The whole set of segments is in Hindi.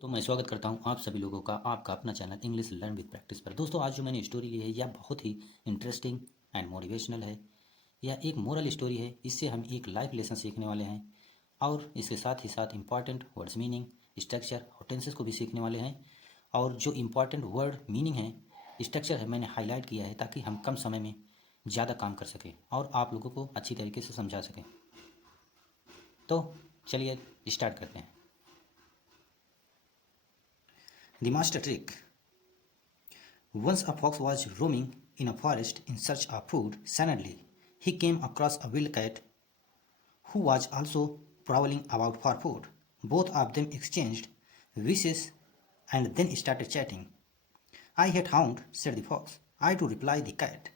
तो मैं स्वागत करता हूं आप सभी लोगों का आपका अपना channel English learn with practice पर। दोस्तों, आज जो मैंने स्टोरी ली है यह बहुत ही इंटरेस्टिंग एंड मोटिवेशनल है। यह एक मोरल स्टोरी है। इससे हम एक लाइफ लेसन सीखने वाले हैं और इसके साथ ही साथ इम्पॉर्टेंट वर्ड्स मीनिंग, स्ट्रक्चर और टेंसेस को भी सीखने वाले हैं। और जो इम्पॉर्टेंट वर्ड मीनिंग है, स्ट्रक्चर है, मैंने हाईलाइट किया है ताकि हम कम समय में ज़्यादा काम कर सकें और आप लोगों को अच्छी तरीके से समझा सकें। तो चलिए स्टार्ट करते हैं। The master trick. Once a fox was roaming in a forest in search of food. Suddenly, he came across a wild cat who was also prowling about for food. Both of them exchanged wishes and then started chatting. I hate hound, said the fox. I too replied the cat.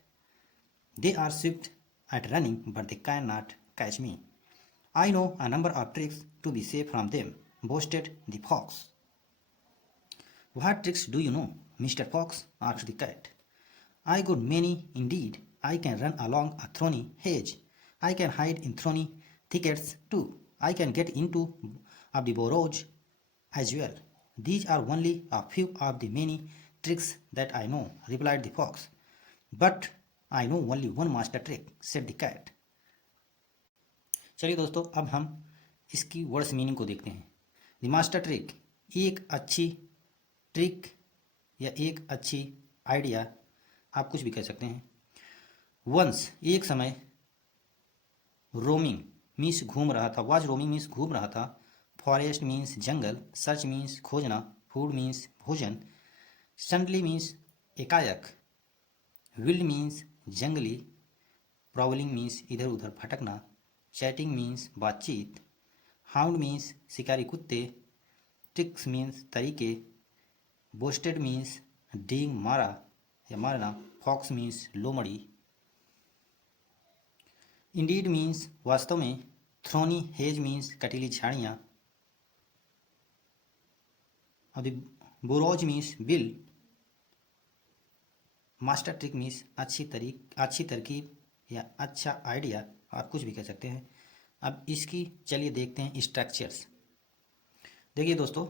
They are swift at running, but they cannot catch me. I know a number of tricks to be safe from them, boasted the fox. What tricks do you know, Mr. Fox? Asked the cat. I got many indeed. I can run along a thorny hedge. I can hide in thorny thickets too. I can get into of the burrows as well. These are only a few of the many tricks that I know, replied the fox. But I know only one master trick, said the cat. चलिए दोस्तों, अब हम इसकी वर्ड्स मीनिंग को देखते हैं। द मास्टर ट्रिक, एक अच्छी ट्रिक या एक अच्छी आइडिया, आप कुछ भी कह सकते हैं। वंस, एक समय। रोमिंग मीन्स घूम रहा था। वाज रोमिंग मीन्स घूम रहा था। फॉरेस्ट मीन्स जंगल। सर्च मीन्स खोजना। फूड मीन्स भोजन। सडनली मीन्स एकाएक। विल्ड मीन्स जंगली। प्रॉवलिंग मीन्स इधर उधर भटकना। चैटिंग मीन्स बातचीत। हाउंड मीन्स शिकारी कुत्ते। ट्रिक्स मीन्स तरीके। बोस्टेड मीन्स डींग मारा या मारना। फॉक्स मीन्स लोमड़ी। इंडीड मीन्स वास्तव में। थ्रोनी हेज मीन्स कटीली झाड़ियाँ। और borrows means bill. Master trick means अच्छी तरकीब या अच्छा आइडिया, आप कुछ भी कह सकते हैं। अब इसकी चलिए देखते हैं स्ट्रक्चर्स। देखिए दोस्तों,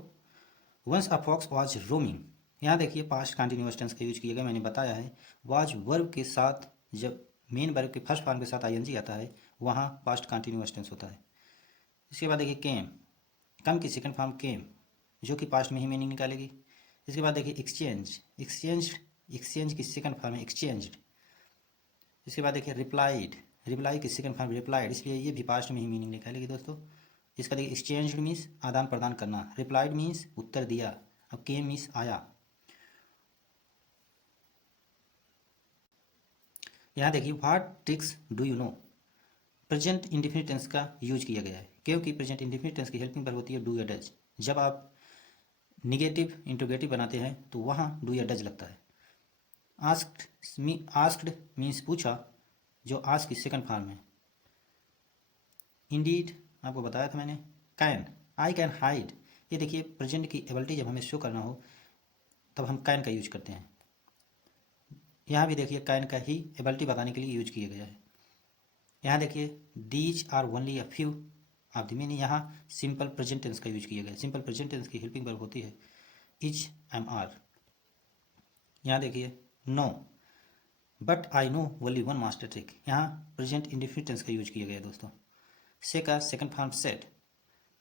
once a fox was roaming, यहाँ देखिए पास्ट कंटिन्यूअस टेंस का यूज किया गया। मैंने बताया है वाज वर्ब के साथ, जब मेन वर्ब के फर्स्ट फॉर्म के साथ आईएनजी आता है वहाँ पास्ट कंटिन्यूअस टेंस होता है। इसके बाद देखिए केम, कम की सेकंड फॉर्म केम, जो कि पास्ट में ही मीनिंग निकालेगी। इसके बाद देखिए एक्सचेंज की सेकंड फॉर्म है एक्सचेंज्ड। इसके बाद देखिए रिप्लाइड, रिप्लाई की सेकंड फॉर्म रिप्लाइड, इसलिए ये भी पास्ट में ही मीनिंग निकालेगी दोस्तों। इसका देखिए एक्सचेंज्ड मीन्स आदान प्रदान करना। रिप्लाइड मीन्स उत्तर दिया। अब केम मीन्स आया। यहाँ देखिए what tricks do you know, present indefinite tense का यूज किया गया है, क्योंकि प्रेजेंट इंडेफिनिट टेंस की हेल्पिंग वर्ब होती है डू या डज। जब आप निगेटिव इंट्रोगेटिव बनाते हैं तो वहाँ डू या डज लगता है। आस्क्ड मीन्स पूछा, जो आस्क की सेकंड फॉर्म है। इंडीड आपको बताया था मैंने। कैन, आई कैन हाइड, ये देखिए प्रेजेंट की एबिलिटी जब हमें शो करना हो तब हम कैन का यूज करते हैं। यहाँ भी देखिए कैन का ही एबिलिटी बताने के लिए यूज किया गया है। यहाँ देखिए these are only a few of the meaning, यहाँ सिंपल प्रेजेंट टेंस का यूज किया गया है। सिंपल प्रेजेंट टेंस की हेल्पिंग वर्ब होती है इज, एम, आर। यहाँ देखिए no, but I know only one master trick, यहाँ प्रेजेंट इंडेफिनिट टेंस का यूज किया गया है दोस्तों। से का सेकंड फॉर्म सेट।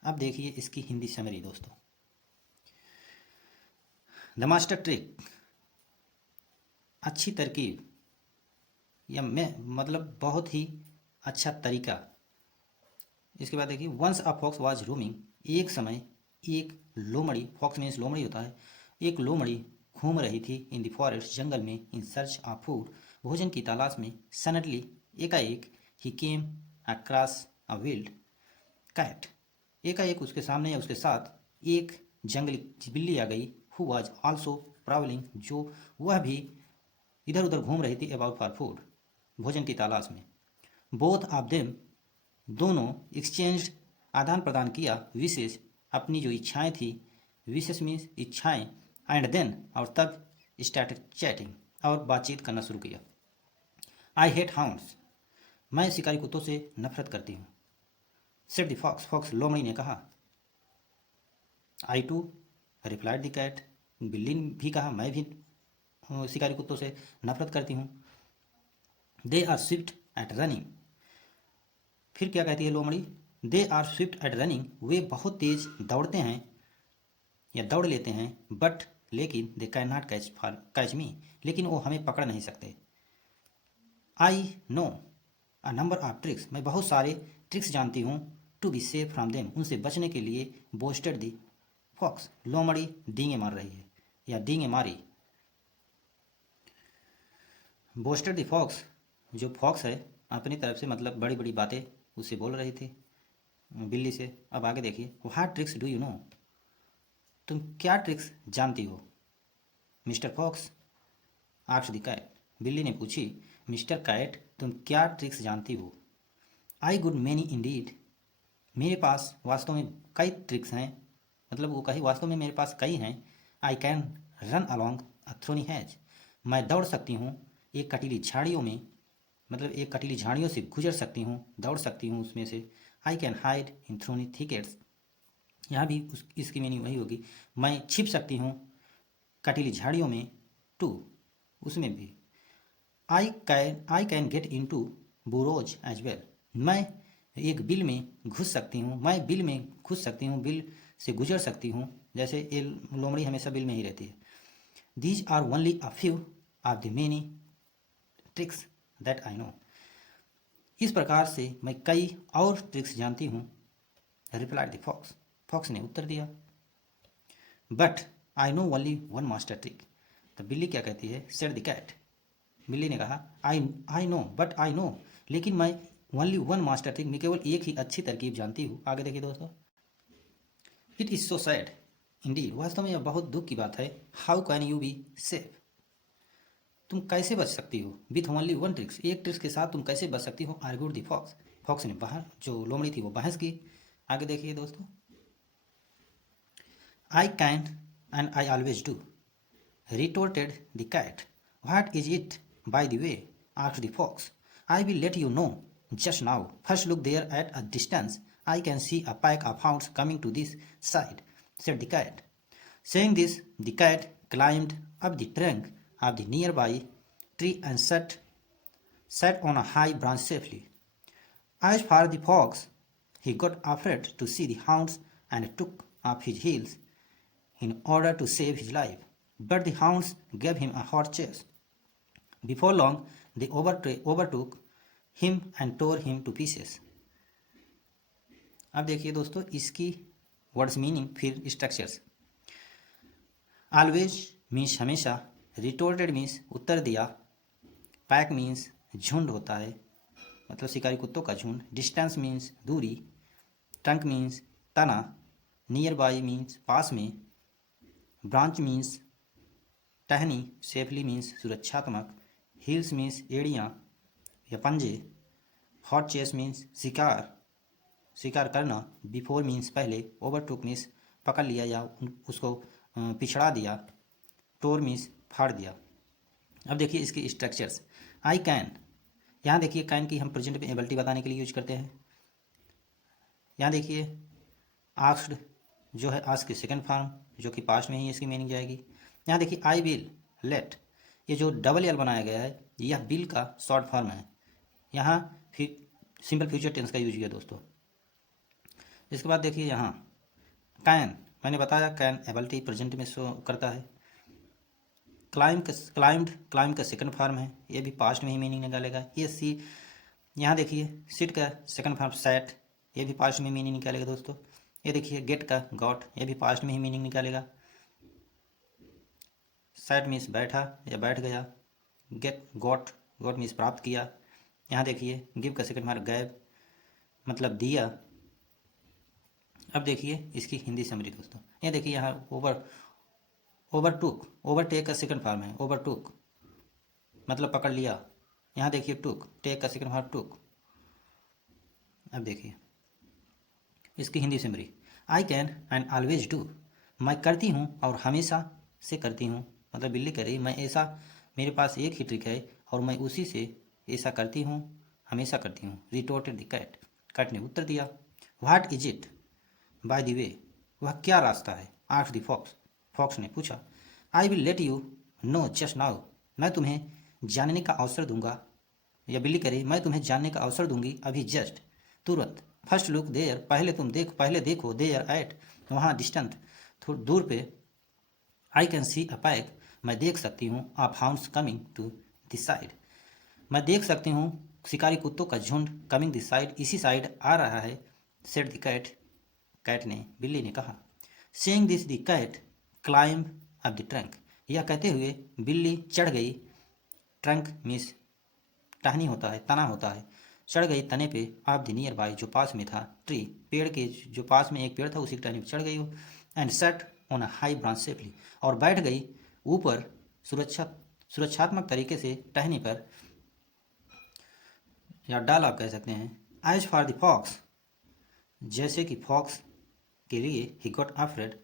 अब देखिए इसकी हिंदी समरी दोस्तों। द मास्टर ट्रिक, अच्छी तरकीब या मैं मतलब बहुत ही अच्छा तरीका। इसके बाद देखिए once a fox was roaming, एक समय एक लोमड़ी, फॉक्स मीन्स लोमड़ी होता है, एक लोमड़ी घूम रही थी इन द फॉरेस्ट, जंगल में, इन सर्च ऑफ फूड, भोजन की तलाश में। सडनली, एकाएक, ही came across a wild cat, एकाएक उसके सामने या उसके साथ एक जंगली बिल्ली आ गई। हु वाज आल्सो ट्रैवलिंग, जो वह भी इधर उधर घूम रही थी अबाउट फॉर फूड, भोजन की तलाश में। बोथ ऑफ देम, दोनों, एक्सचेंज्ड, आदान प्रदान किया, विशेष, अपनी जो इच्छाएं थी, विशेष मीन्स इच्छाएं, एंड देन, और तब, स्टार्टेड चैटिंग, और बातचीत करना शुरू किया। आई हेट हाउंड्स, मैं शिकारी कुत्तों से नफरत करती हूँ। सेड द फॉक्स, फॉक्स लोमड़ी ने कहा। आई टू रिप्लाइड द कैट। बिल्ली ने भी कहा मैं भी शिकारी कुत्तों से नफरत करती हूँ। They are swift at running. फिर क्या कहती है लोमड़ी, they are swift at running, वे बहुत तेज दौड़ते हैं या दौड़ लेते हैं, बट लेकिन they can not catch me, लेकिन वो हमें पकड़ नहीं सकते। I know a number of tricks, मैं बहुत सारे ट्रिक्स जानती हूँ, to be safe from them, उनसे बचने के लिए। बोस्टेड दी फॉक्स, लोमड़ी डींगे मार रही है या डींगे मारी। बोस्टेड दी फॉक्स, जो फॉक्स है अपनी तरफ से मतलब बड़ी बड़ी बातें उससे बोल रही थी बिल्ली से। अब आगे देखिए, what tricks do you know, तुम क्या ट्रिक्स जानती हो। Mister fox asked the cat, बिल्ली ने पूछी मिस्टर कैट तुम क्या ट्रिक्स जानती हो। आई गुड मैनी इंडीड, मेरे पास वास्तव में कई ट्रिक्स हैं, मतलब वो कही वास्तव में मेरे पास कई हैं। I can run along a thorny has, मैं दौड़ सकती हूँ एक कटीली झाड़ियों में, मतलब एक कटीली झाड़ियों से गुजर सकती हूँ, दौड़ सकती हूँ उसमें से। I can hide in thorny thickets, यहाँ भी इसकी मीनिंग वही होगी, मैं छिप सकती हूँ कटीली झाड़ियों में। टू, उसमें भी। I can get into burrows as well, मैं एक बिल में घुस सकती हूँ, मैं बिल में घुस सकती हूँ, बिल से गुजर सकती हूँ, जैसे ये लोमड़ी हमेशा बिल में ही रहती है। These are only a few of the many tricks that I know, इस प्रकार से मैं कई और ट्रिक्स जानती हूँ। रिप्लाइड द फॉक्स, फॉक्स ने उत्तर दिया। But I know only one master trick, तो बिल्ली क्या कहती है, सेड द कैट, बिल्ली ने कहा I know but I no, लेकिन मैं ओनली वन मास्टर ट्रिक, मैं केवल एक ही अच्छी तरकीब जानती हूँ। आगे देखिए दोस्तों, it is so sad Indeed, वास्तव में यह बहुत दुख की बात है। How can you be safe, तुम कैसे बच सकती हो। विथ ओनली वन ट्रिक्स, एक ट्रिक्स के साथ तुम कैसे बच सकती हो। आर्ग्यूड द फॉक्स, फॉक्स ने बाहर जो लोमड़ी थी वो बहस की। आगे देखिए दोस्तों, I can and I always do, retorted the cat. What is it, by the way? asked the fox. I will let you know just now. First look there at a distance. I can see a pack of hounds coming to this side, said the cat. Saying this, the cat climbed up the trunk of the nearby tree and sat on a high branch safely. As for the fox, he got afraid to see the hounds and took off his heels in order to save his life. But the hounds gave him a hot chase. Before long, they overtook him and tore him to pieces. अब देखिए दोस्तों इसकी वर्ड्स मीनिंग फिर स्ट्रक्चर्स। ऑलवेज मीन्स हमेशा, रिटोर्टेड मीन्स उत्तर दिया, पैक मीन्स झुंड होता है, मतलब शिकारी कुत्तों का झुंड, डिस्टेंस मीन्स दूरी, ट्रंक मीन्स तना, नियर बाई मीन्स पास में, ब्रांच मीन्स टहनी, सेफली मीन्स सुरक्षात्मक, हील्स मीन्स एड़ियाँ या पंजे, हॉट चेस मीन्स शिकार करना, बिफोर मीन्स पहले, ओवरटुक मीन्स पकड़ लिया या उसको पिछड़ा दिया, टोर मीन्स फाड़ दिया। अब देखिए इसके स्ट्रक्चर्स। आई कैन, यहाँ देखिए कैन की हम प्रेजेंट में एबिलिटी बताने के लिए यूज करते हैं। यहाँ देखिए आस्क्ड जो है आस्क की सेकंड फॉर्म, जो कि पास्ट में ही इसकी मीनिंग जाएगी। यहाँ देखिए आई विल लेट, ये जो डबल एल बनाया गया है यह बिल का शॉर्ट फॉर्म है। यहाँ फिर सिंपल फ्यूचर टेंस का यूज किया दोस्तों। इसके बाद देखिए यहाँ कैन, मैंने बताया कैन एबिलिटी प्रेजेंट में शो करता है। क्लाइम्ड का सेकंड फॉर्म है, ये भी पास्ट में ही मीनिंग निकालेगा। ये सी, यहाँ देखिए सिट का सेकंड फॉर्म सैट, ये भी पास्ट में मीनिंग निकालेगा दोस्तों। ये देखिए गेट का गॉट, ये भी पास्ट में ही मीनिंग निकालेगा। सैट मीन्स बैठा या बैठ गया, गेट गॉट मीन्स प्राप्त किया। यहाँ देखिए गिव का सेकंड फॉर्म गैब, मतलब दिया। अब देखिए इसकी हिंदी समरी दोस्तों। ये देखिए यहाँ ओवरटेक का सेकंड फॉर्म है, ओवरटुक मतलब पकड़ लिया। यहाँ देखिए टुक, टेक का सेकंड फॉर्म टुक। अब देखिए इसकी Hindi summary. I can and always do, मैं करती हूँ और हमेशा से करती हूँ, मतलब बिल्ली कह रही मैं ऐसा, मेरे पास एक ही ट्रिक है और मैं उसी से ऐसा करती हूँ, हमेशा करती हूँ। रिटोर्टेड द कैट, कैट ने उत्तर दिया। What is it, by the way, वह क्या रास्ता है। आस्क्ड द फॉक्स, फॉक्स ने पूछा। I will let you know just now, मैं तुम्हें जानने का अवसर दूंगा, या बिल्ली करे, मैं तुम्हें जानने का अवसर दूंगी अभी, जस्ट, तुरंत। फर्स्ट लुक देयर, पहले देखो, देयर एट, वहाँ, डिस्टेंट, थोड़ी दूर पे, I can see a pack, मैं देख सकती हूँ, of hounds coming to this side, मैं देख सकती हूँ शिकारी कुत्तों का झुंड, कमिंग दिस साइड, इसी साइड आ रहा है, सेड द कैट, कैट ने, बिल्ली ने कहा। Saying this the cat climb up the trunk, यह कहते हुए बिल्ली चढ़ गई, ट्रंक मीन्स टहनी होता है, तना होता है, चढ़ गई तने पे, ऑफ द नियर बाय, जो पास में था, ट्री, पेड़ के जो पास में एक पेड़ था उसी टहनी पे चढ़ गई वो, and set on a high branch safely, और बैठ गई ऊपर सुरक्षात्मक तरीके से टहनी पर, या डाल आप कह सकते हैं। एज फॉर द फॉक्स, जैसे कि फॉक्स के लिए, ही गॉट अफ्रेड,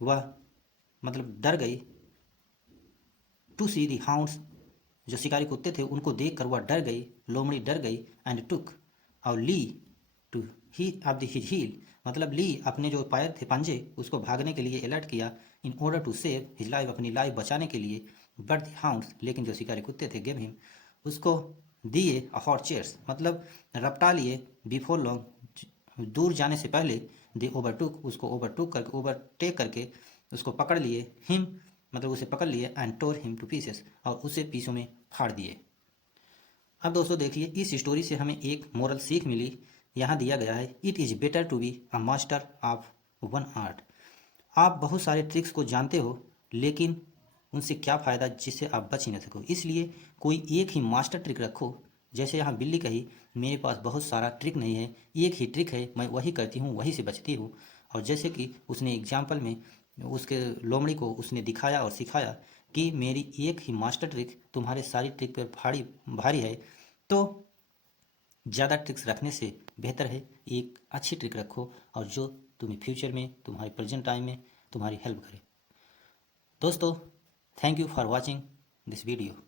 वह मतलब डर गई, टू सी दी हाउंड्स, जो शिकारी कुत्ते थे उनको देखकर वह डर गई, लोमड़ी डर गई, एंड टुक, और ली, to he off the his heel, मतलब ली अपने जो पैर थे पंजे उसको भागने के लिए अलर्ट किया, in order to save his life, अपनी लाइफ बचाने के लिए, बट द हाउंड्स, लेकिन जो शिकारी कुत्ते थे, गेव हिम, उसको दिए अ हॉट चेयर्स, मतलब रपटा लिए, बिफोर लॉन्ग, दूर जाने से पहले, दे ओवरटुक, उसको ओवरटेक करके उसको पकड़ लिए, हिम मतलब उसे पकड़ लिए, and tore him to pieces, और उसे पीसों में फाड़ दिए। अब दोस्तों देखिए, इस स्टोरी से हमें एक मोरल सीख मिली, यहाँ दिया गया है, it is better to be a master of one art, आप बहुत सारे ट्रिक्स को जानते हो लेकिन उनसे क्या फ़ायदा जिससे आप बच ही ना सको, इसलिए कोई एक ही मास्टर ट्रिक रखो। जैसे यहाँ बिल्ली कही, मेरे पास बहुत सारा ट्रिक नहीं है, एक ही ट्रिक है, मैं वही करती हूँ, वही से बचती हूँ। और जैसे कि उसने एग्जाम्पल में उसके लोमड़ी को उसने दिखाया और सिखाया कि मेरी एक ही मास्टर ट्रिक तुम्हारे सारी ट्रिक पर भारी भारी है, तो ज़्यादा ट्रिक्स रखने से बेहतर है एक अच्छी ट्रिक रखो, और जो तुम्हें फ्यूचर में, तुम्हारे प्रेजेंट टाइम में तुम्हारी हेल्प करे। दोस्तों, thank you for watching this video.